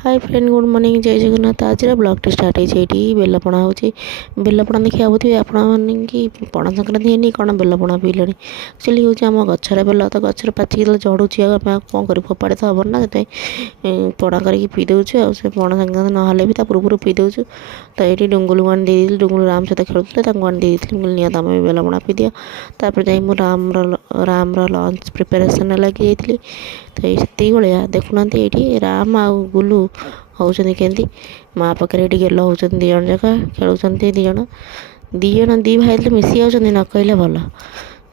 Hi friend good morning जय जगन्नाथ। आज blog T start होती बेलपणा हो बेलपणा देखिए भावुए आपण कि पणा संक्रांति है कौन बेलपणा पीले एक्चुअली हूँ आम गचर बेल तो गचर पाचिक चढ़ुची कौन कर फोपाड़े तो हम ना से पणा करके पी दूचे से पणा संक्रांति ना भी पूर्व पी दूचु। तो ये डुंगुल आनी दे डुंगुल राम सहित खेलुते आनी देती नि तुम भी बेलपणा पी दिया। तापर जा राम लंच प्रिपेरेसन लगी जाइली। तो ये भाया देखुना ये राम आ गुलू होती केमती माँ पाखे ये गेल होती दिज जाक खेलुं दिज दी भाई मिसी जाऊँ न कहले भल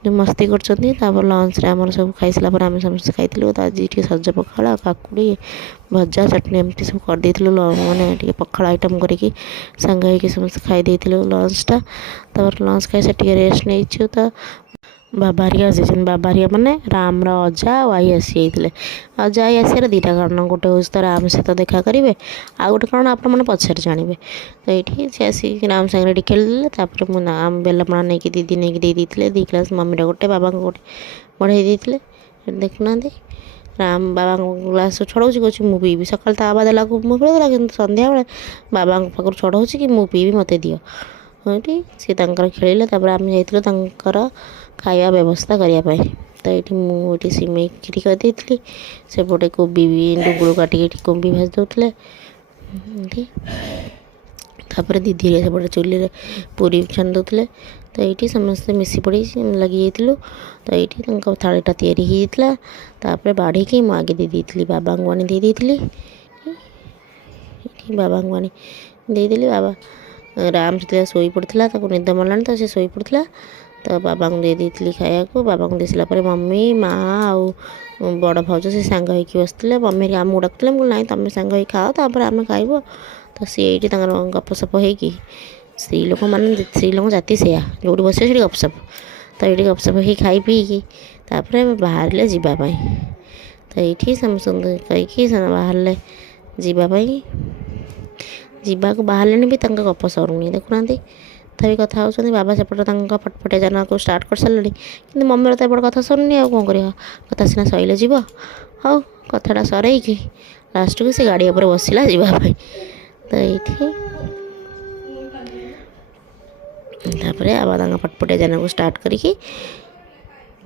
जो मस्ती कर लंच आम सब खाई सारापर आम समस्त खाई। तो आज ये सज पखाड़ काकुड़ी भजा चटनी एमती सब करदे माने पखाड़ आइटम करके सांग हो समस्त खाई लंचटा। तापर लंच खाई सारे रेस्ट नहीं तो बाबा हरिया आसी बाबा हरिया माने राम अजा आई आसी अजा आई आसार दुटा कारण गोटे हूँ तो राम सहित देखा करेंगे आ गए कारण आप पचार जानवे। तो ये सी आसिक राम सागर खेलदेले तापर मुझे आम बेलपणा नहीं दीदी नहीं देते दी ग्लास मम्मी गोटे बाबा गोटे बढ़ाई देते देखुना राम बाबा ग्लास छड़ाऊँ कौन मु पीबी सकाल तो आवा देला मु पीला कि सन्ध्या बेले बाबा पाखर छड़ाऊँ कि मु पीबी मत दियो ये सी खेलिले। तापर आम जाइलु खाଇବା व्यवस्था करने। तो ये मुझे सिमई खीरी कर देती सेपटे कोबी भी डुंगुल काटिक कोबी भाज दौले। तापर दीदी सेपटे चूल्हे पूरी छाणी दौले। तो ये समस्ते मिसी पड़ी लगी जाइलु। तो ये थालीटा या बाढ़ी मु आगे दे दी बाबा को आनी दे दी बाबा को आनी देदेली। बाबा राम से शोई पड़ा निद मरला तो सी शोई पड़ा। तो बाबा को दे दी खाया को बाबा को दे सारापर मम्मी माँ आउ बड़ भाज से सांग हो बसते मम्मी आमको डाकुले ना तुम सांग हो खाओ तापर आम खाइब। तो सी ये गपसप हो स्त्री लोक मान स्त्री लोक जाति से जो बस गपसप। तो ये गपसप हो खाई पी तापर बाहर जावाई। तो ये समस्त कहीकि बाहर जावाई जावाक बाहर भी गप सरुनी देखुना तथा कथा होती बाबा सेपटे फटफटे जाना को स्टार्ट कर सारे कि मम्मी तो एपटे कथा सरुनी आ कौन कर कथा सीना सैले जीव हाँ कथाटा सरई कि लास्ट को सी गाड़ी उपर बसला जावाई। तो ये आबा फटफटे जाना को स्टार्ट करी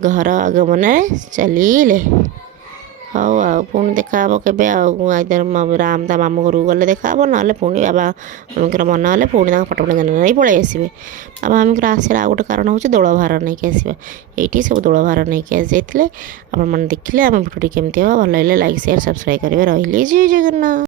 घर आगमन चलिए। हाँ आ पुणी देखा के आइदर राम ता मामू घर गले देखा ना पुणी बाबा मम्मी मन हेल्ले पुणी फटफट जाना नहीं पलि आसवे। बाबा मम्मी आसार आ गए कारण हूँ दोल भार नहीं आसवा ये सब दोल भार नहीं आसी आपने देखिले आम भिडियो केमती हो भल लाइक शेयर सब्सक्राइब करेंगे। रही जय जगन्नाथ।